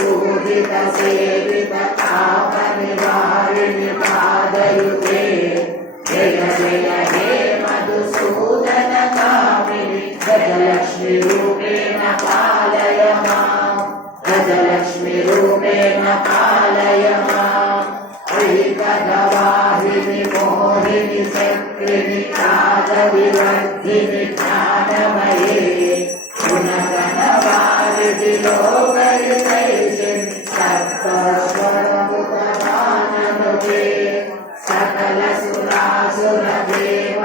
पूजित सेवित काम निवारिणि पादयुगे जय जय हे मधुसूदन कामिनि गजलक्ष्मी रूपेण पालय मां गजलक्ष्मी रूपेण पालय मां ऐकदवाहिनि मोहिनि चक्रिणि कालविवर्धिनि ज्ञानमये गुणगणवारिधि लोकहितैषिणि सप्तस्वरमुपमाननुते सकल सुरासुरदेव